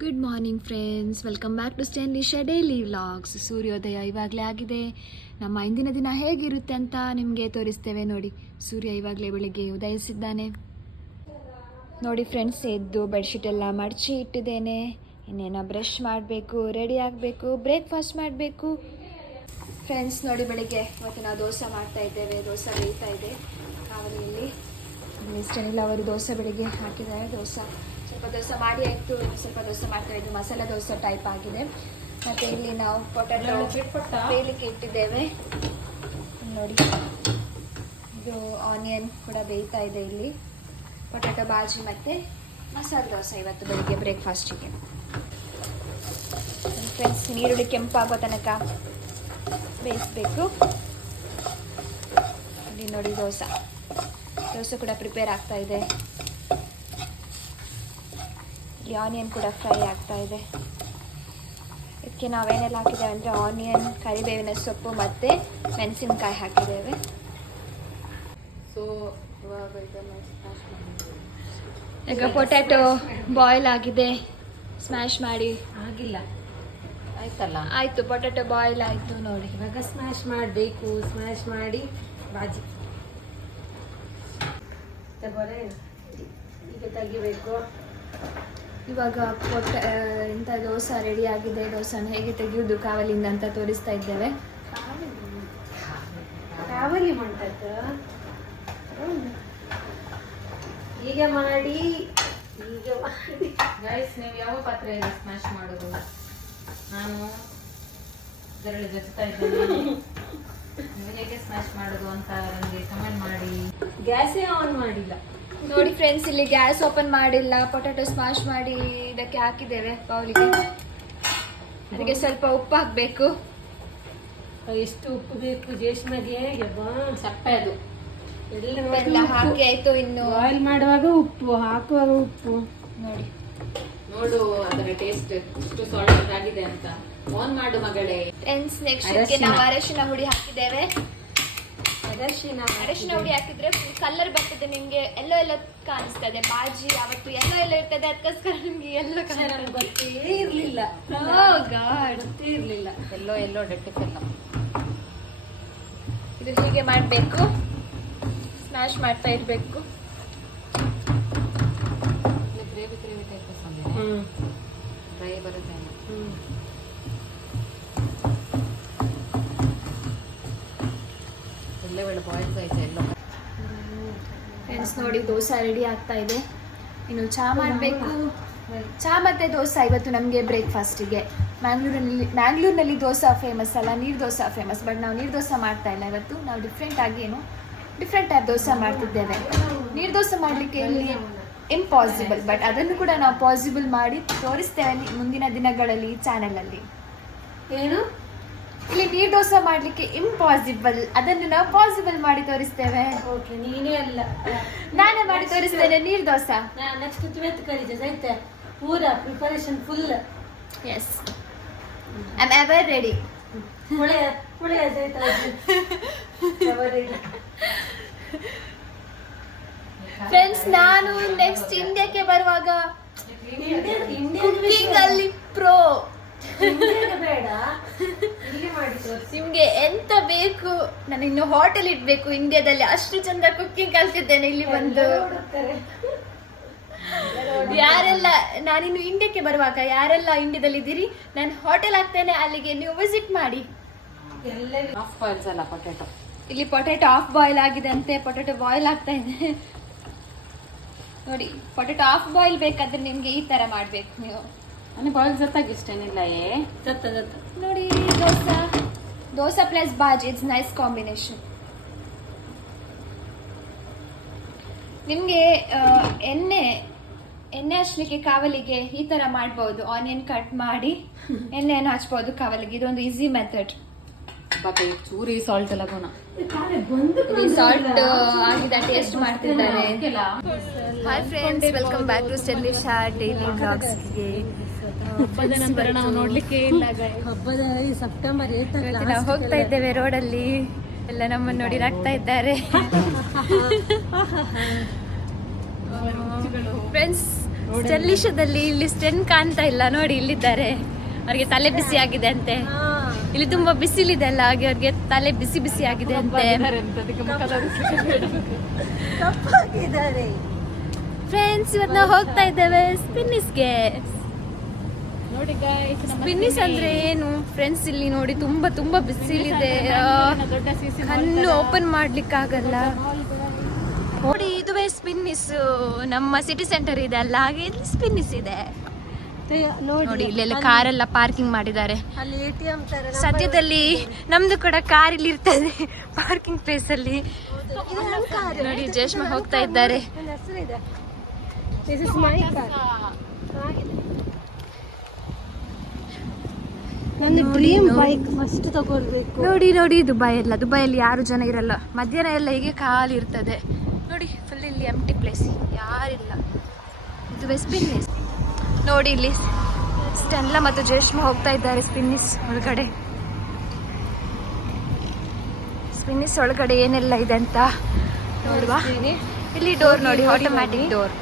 Good morning friends, welcome back to stylish daily vlogs. ಸೂರ್ಯೋದಯ ಇವಾಗಲೇ ಆಗಿದೆ. ನಮ್ಮ ಇಂದಿನ ದಿನ ಹೇಗಿರುತ್ತೆ ಅಂತ ನಿಮಗೆ ತೋರಿಸ್ತೇವೆ ನೋಡಿ. ಸೂರ್ಯ ಇವಾಗಲೇ ಬೆಳಿಗ್ಗೆ ಉದಯಿಸಿದ್ದಾನೆ ನೋಡಿ ಫ್ರೆಂಡ್ಸ್. ಎದ್ದು ಬೆಡ್ಶೀಟ್ ಎಲ್ಲ ಮಡಚಿ ಇಟ್ಟಿದ್ದೇನೆ. ಇನ್ನೇನೋ ಬ್ರಷ್ ಮಾಡಬೇಕು, ರೆಡಿ ಆಗಬೇಕು, ಬ್ರೇಕ್ಫಾಸ್ಟ್ ಮಾಡಬೇಕು ಫ್ರೆಂಡ್ಸ್. ನೋಡಿ ಬೆಳಿಗ್ಗೆ ಇವತ್ತು ನಾವು ದೋಸೆ ಮಾಡ್ತಾ ಇದ್ದೇವೆ. ದೋಸೆ ಬೇಯ್ತಾ ಇದೆ ಕಾವಲಿಯಲ್ಲಿ. ಇಷ್ಟೇನಿಲ್ಲ, ಅವರು ದೋಸೆ ಬೆಳಿಗ್ಗೆ ಹಾಕಿದ್ದಾರೆ. ಸ್ವಲ್ಪ ದೋಸೆ ಮಾಡಿ ಆಯಿತು. ಸ್ವಲ್ಪ ದೋಸೆ ಮಾಡ್ತಾ ಇದ್ದು ಮಸಾಲೆ ದೋಸೆ ಟೈಪ್ ಆಗಿದೆ. ಮತ್ತು ಇಲ್ಲಿ ನಾವು ಪೊಟ್ಯಾಟೊ ಬೇಯಲಿಕ್ಕೆ ಇಟ್ಟಿದ್ದೇವೆ ನೋಡಿ. ಇದು ಆನಿಯನ್ ಕೂಡ ಬೇಯ್ತಾ ಇದೆ ಇಲ್ಲಿ. ಪೊಟ್ಯಾಟೊ ಬಾಜಿ ಮತ್ತು ಮಸಾಲೆ ದೋಸೆ ಇವತ್ತು ಬೆಳಿಗ್ಗೆ ಬ್ರೇಕ್ಫಾಸ್ಟಿಗೆ ಫ್ರೆಂಡ್ಸ್. ನೀರುಳ್ಳಿ ಕೆಂಪಾಗೋ ತನಕ ಬೇಯಿಸ್ಬೇಕು. ಇಲ್ಲಿ ನೋಡಿ ದೋಸೆ ಕೂಡ ಪ್ರಿಪೇರ್ ಆಗ್ತಾ ಇದೆ. ಇಲ್ಲಿ ಆನಿಯನ್ ಕೂಡ ಫ್ರೈ ಆಗ್ತಾ ಇದೆ. ಇದಕ್ಕೆ ನಾವೇನೆಲ್ಲ ಹಾಕಿದ್ದೇವೆ ಅಂದರೆ ಆನಿಯನ್, ಕರಿಬೇವಿನ ಸೊಪ್ಪು ಮತ್ತು ಮೆಣಸಿನಕಾಯಿ ಹಾಕಿದ್ದೇವೆ. ಈಗ ಪೊಟ್ಯಾಟೊ ಬಾಯ್ಲ್ ಆಗಿದೆ. ಸ್ಮ್ಯಾಶ್ ಮಾಡಿ ಆಗಿಲ್ಲ, ಆಯ್ತಲ್ಲ? ಆಯಿತು, ಪೊಟ್ಯಾಟೊ ಬಾಯ್ಲ್ ಆಯಿತು ನೋಡಿ. ಇವಾಗ ಸ್ಮ್ಯಾಶ್ ಮಾಡಬೇಕು. ಸ್ಮ್ಯಾಶ್ ಮಾಡಿ ಬಾಜಿ ತಗೊಳ್ಳಿ. ಈಗ ತೆಗಿಬೇಕು. ಇವಾಗ ಇಂಥ ದೋಸೆ ರೆಡಿ ಆಗಿದೆ. ದೋಸೆನ ಹೇಗೆ ತೆಗೆಯುವುದು ಕಾವಲಿಂದ ಅಂತ ತೋರಿಸ್ತಾ ಇದ್ದೇವೆ. ಕಾವಲಿ ಮಾಡ್ತಕ್ಕ ಈಗ ಮಾಡಿ ಗೈಸ್, ನೀವು ಯಾವ ಪಾತ್ರೆಯಲ್ಲಿ ಸ್ಮ್ಯಾಶ್ ಮಾಡೋದು? ನಾನು ಇದರಲ್ಲಿ ಜೊತೆ ಇದ್ದೇನೆ. ನೀವು ಹೇಗೆ ಸ್ಮ್ಯಾಶ್ ಮಾಡೋದು ಅಂತ ನನಗೆ ಕಮೆಂಟ್ ಮಾಡಿ. ಗ್ಯಾಸೇ ಆನ್ ಮಾಡಿಲ್ಲ ನೋಡಿ ಫ್ರೆಂಡ್ಸ್. ಇಲ್ಲಿ ಗ್ಯಾಸ್ ಓಪನ್ ಮಾಡಿಲ್ಲ. ಪೊಟ್ಯಾಟೊ ಸ್ಮ್ಯಾಶ್ ಮಾಡಿ ಇದಕ್ಕೆ ಹಾಕಿದ್ದೇವೆ ಬೌಲಿಗೆ. ಅದಕ್ಕೆ ಸ್ವಲ್ಪ ಉಪ್ಪು ಹಾಕಬೇಕು. ಎಷ್ಟು ಉಪ್ಪು ಬೇಕು ಜೇಷ್ಮಗೆ? ಸಪ್ಪೆ ಅದು ಎಲ್ಲ ಹಾಕಿ ಆಯ್ತು. ಇನ್ನು ಬಾಯ್ಲ್ ಮಾಡುವಾಗ ಉಪ್ಪು, ಹಾಕುವಾಗ ಉಪ್ಪು ನೋಡಿ. ನೋಡು ಅದರ ಟೇಸ್ಟ್ ಎಷ್ಟು ಸಾಲ್ಟ್ ಆಗಿದೆ ಅಂತ. ಆನ್ ಮಾಡು ಮಗಳೇ. ಫ್ರೆಂಡ್ಸ್, ನೆಕ್ಸ್ಟ್ ನಾವು ಅರಶಿನ ಹುಡಿ ಹಾಕಿದ್ದೇವೆ. ಅರಶಿನ ಹುಡಿ ಹಾಕಿದ್ರೆ ಕಲರ್ ಬರ್ತದೆ. ನಿಮ್ಗೆ ಎಲ್ಲೋ ಕಾಣಿಸ್ತದೆ. ಬಾಜಿ ಅವತ್ತು ಎಲ್ಲೋ ಇರ್ತದೆ, ಅದಕ್ಕೋಸ್ಕರ ನಿಮ್ಗೆ ಎಲ್ಲೋ ಕಲರ್ ಗೊತ್ತೇ ಇರ್ಲಿಲ್ಲ. ಗೊತ್ತೇ ಇರ್ಲಿಲ್ಲ. ಎಲ್ಲೋ ಡೆಟ್ಟಿಫೆಲ್ಲ ಇದು ಹೀಗೆ ಮಾಡಬೇಕು. ಸ್ಮ್ಯಾಶ್ ಮಾಡ್ತಾ ಇರಬೇಕು. ಗ್ರೇವಿ ಟೈಪ್ ಡ್ರೈ ಬರುತ್ತೆ. ಫ್ರೆಂಡ್ಸ್ ನೋಡಿ, ದೋಸೆ ರೆಡಿ ಆಗ್ತಾ ಇದೆ. ಇನ್ನು ಚಹಾ ಮಾಡಬೇಕು. ಚಹಾ ಮತ್ತು ದೋಸೆ ಇವತ್ತು ನಮಗೆ ಬ್ರೇಕ್ಫಾಸ್ಟಿಗೆ. ಮ್ಯಾಂಗ್ಳೂರಿನಲ್ಲಿ ದೋಸೆ ಫೇಮಸ್ ಅಲ್ಲ, ನೀರು ದೋಸೆ ಫೇಮಸ್. ಬಟ್ ನಾವು ನೀರು ದೋಸೆ ಮಾಡ್ತಾ ಇಲ್ಲ ಇವತ್ತು. ನಾವು ಡಿಫ್ರೆಂಟ್ ಟೈಪ್ ದೋಸೆ ಮಾಡ್ತಿದ್ದೇವೆ. ನೀರು ದೋಸೆ ಮಾಡಲಿಕ್ಕೆ ಇಲ್ಲಿ ಇಂಪಾಸಿಬಲ್, ಬಟ್ ಅದನ್ನು ಕೂಡ ನಾವು ಪಾಸಿಬಲ್ ಮಾಡಿ ತೋರಿಸ್ತೇವೆ ಮುಂದಿನ ದಿನಗಳಲ್ಲಿ ಚಾನೆಲಲ್ಲಿ. ಏನು? ಇಲ್ಲಿ ನೀರು ದೋಸೆ ಮಾಡಲಿಕ್ಕೆ ಇಂಪಾಸಿಬಲ್, ಅದನ್ನು ನಾವು ಪಾಸಿಬಲ್ ಮಾಡಿ ತೋರಿಸ್ತೇವೆ. ನೀನೇ ಅಲ್ಲ, ನಾನೇ ಮಾಡಿ ತೋರಿಸ್ತೇನೆ ನೀರು ದೋಸೆ. ನೆಕ್ಸ್ಟ್ ತುವೆತ್ ಕರೀಜ ಆಯ್ತಾ? ಪೂರಾ preparation full. Yes, I am ever ready. Friends, ನಾನು ನೆಕ್ಸ್ಟ್ ಇಂಡಿಯಾಕ್ಕೆ ಬರುವಾಗ ಕುಕಿಂಗ್ ಅಲ್ಲಿ ಪ್ರೋ. ಬೇಡ, ನಿಮ್ಗೆ ಎಂತ ಬೇಕು, ನಾನು ಇನ್ನು ಹೋಟೆಲ್ ಇಡ್ಬೇಕು ಇಂಡಿಯಾದಲ್ಲಿ. ಅಷ್ಟು ಚಂದ ಕುಕಿಂಗ್ ಕಲ್ತಿದ್ದೇನೆ ಇಲ್ಲಿ ಬಂದು. ಯಾರೆಲ್ಲ ನಾನಿನ್ನು ಇಂಡಿಯಾಕ್ಕೆ ಬರುವಾಗ ಯಾರೆಲ್ಲ ಇಂಡಿಯಾದಲ್ಲಿ ಇದ್ದೀರಿ, ನಾನು ಹೋಟೆಲ್ ಹಾಕ್ತೇನೆ, ಅಲ್ಲಿಗೆ ನೀವು ವಿಸಿಟ್ ಮಾಡಿ. ಇಲ್ಲಿ ಪೊಟ್ಯಾಟೊ ಆಫ್ ಬಾಯ್ಲ್ ಆಗಿದೆ ಅಂತೆ. ಪೊಟ್ಯಾಟೊ ಬಾಯ್ಲ್ ಆಗ್ತಾ ಇದೆ ನೋಡಿ. ಪೊಟ್ಯಾಟೊ ಆಫ್ ಬಾಯ್ಲ್ ಬೇಕಾದ್ರೆ ನಿಮ್ಗೆ ಈ ತರ ಮಾಡ್ಬೇಕು ನೀವು. ಬಾಯ್ಲ್ ಜೊತೆಗೆ ಇಷ್ಟೇನಿಲ್ಲ. ನೋಡಿ, dosa plus bhaji, it's nice combination. ನಿಮ್ಗೆ ಎಣ್ಣೆ ಹಚ್ಚಲಿಕ್ಕೆ ಕಾವಲಿಗೆ ಈ ತರ ಮಾಡ್ಬೋದು. ಆನಿಯನ್ ಕಟ್ ಮಾಡಿ ಎಣ್ಣೆಯನ್ನು ಹಚ್ಬೋದು ಕಾವಲಿಗೆ. ಇದೊಂದು ಈಸಿ ಮೆಥಡ್. ಚೂರಿ ಸಾಲ್ಟ್ ಎಲ್ಲ ಸಾಲ್ಟ್ ಆಗಿದೆ, ಟೇಸ್ಟ್ ಮಾಡ್ತಿದ್ದಾರೆ. Hi friends, welcome back to stylish daily ವ್ಲಾಗ್ಸ್ಗೆ. ಹಬ್ಬದ ನಂತರ ನಾವು ನೋಡ್ಲಿಕ್ಕೆ ಇಲ್ಲ guys. ಹಬ್ಬದ ಈ ಸೆಪ್ಟೆಂಬರ್ 8 ಇವತ್ತು ನಾವು ಹೋಗ್ತಾ ಇದ್ದೇವೆ ರೋಡಲ್ಲಿ, ಎಲ್ಲ ನಮ್ಮನ್ನು ನೋಡಿ ನಗ್ತಾ ಇದ್ದಾರೆ. ಫ್ರೆಂಡ್ಸ್, ಜಲ್ಲಿಶದಲ್ಲಿ ಇಲ್ಲಿ ಸ್ಟೆನ್ ಕಾಣ್ತಾ ಇಲ್ಲ ನೋಡಿ, ಇಲ್ಲಿದ್ದಾರೆ. ಅವ್ರಿಗೆ ತಲೆ ಬಿಸಿ ಆಗಿದೆ ಅಂತೆ, ಇಲ್ಲಿ ತುಂಬಾ ಬಿಸಿಲಿದೆ ಅಲ್ಲ, ಹಾಗೆ ಅವ್ರಿಗೆ ತಲೆ ಬಿಸಿ ಬಿಸಿ ಆಗಿದೆ ಅಂತೆ. ಕಪ್ಪಾಗಿದ್ದಾರೆ. ಫ್ರೆಂಡ್ಸ್, ಇವತ್ತು ನಾವು ಹೋಗ್ತಾ ಇದ್ದೇವೆ ಸ್ಪಿನ್ನಿಸ್ಗೆ. ನೋಡಿ guys, ನಮ್ಮ ಸ್ಪಿನ್ನಿಸ್ ಅಂದ್ರೆ ಏನು ಫ್ರೆಂಡ್ಸ್? ಇಲ್ಲಿ ನೋಡಿ ತುಂಬಾ ತುಂಬಾ ಬಿಸಿಲಿದೆ, ದೊಡ್ಡ CC ಕಣ್ಣು ಓಪನ್ ಮಾಡ್ಲಿಕ್ಕಾಗಲ್ಲ. ನೋಡಿ, ಇದುವೇ ಸ್ಪಿನ್ನಿಸ್. ನಮ್ಮ ಸಿಟಿ ಸೆಂಟರ್ ಇದೆ ಅಲ್ಲ, ಹಾಗೆ ಇಲ್ಲಿ ಸ್ಪಿನ್ನಿಸ್ ಇದೆ. ನೋಡಿ, ಇಲ್ಲೆಲ್ಲ ಕಾರೆಲ್ಲ ಪಾರ್ಕಿಂಗ್ ಮಾಡಿದ್ದಾರೆ. ಅಲ್ಲಿ ATM ತರ ಸದ್ಯದಲ್ಲಿ ನಮ್ದು ಕೂಡ ಕಾರ್ ಇಲ್ಲಿ ಇರ್ತದೆ ಪಾರ್ಕಿಂಗ್ ಪ್ಲೇಸ್ ಅಲ್ಲಿ. ನೋಡಿ, ಜೇಷ್ಮಾ ಹೋಗ್ತಾ ಇದ್ದಾರೆ. ನನ್ನ ಹೆಸರಿದೆ. This is my car. ನನ್ನ ಡ್ರೀಮ್ ಬೈಕ್ ಫಸ್ಟ್ ತಗೊಳ್ಬೇಕು. ನೋಡಿ ನೋಡಿ, ದುಬೈ ಎಲ್ಲ, ದುಬೈಯಲ್ಲಿ ಯಾರು ಜನ ಇರಲ್ಲ, ಮಧ್ಯಾಹ್ನ ಎಲ್ಲ ಹೀಗೆ ಖಾಲಿ ಇರ್ತದೆ. ನೋಡಿ, ಫುಲ್ ಇಲ್ಲಿ ಎಂಟಿ ಪ್ಲೇಸ್, ಯಾರಿಲ್ಲ. ಇದುವೇ ಸ್ಪಿನ್ನಿಸ್. ನೋಡಿ, ಇಲ್ಲಿ ಸ್ಟೆಲ್ಲ ಮತ್ತು ಜೇಷ್ಮಾ ಹೋಗ್ತಾ ಇದ್ದಾರೆ ಸ್ಪಿನ್ನಿಸ್ ಒಳಗಡೆ. ಸ್ಪಿನ್ನಿಸ್ ಒಳಗಡೆ ಏನೆಲ್ಲ ಇದೆ ಅಂತ ನೋಡುವ. ಇಲ್ಲಿ ಡೋರ್ ನೋಡಿ, ಆಟೋಮ್ಯಾಟಿಕ್ ಡೋರ್.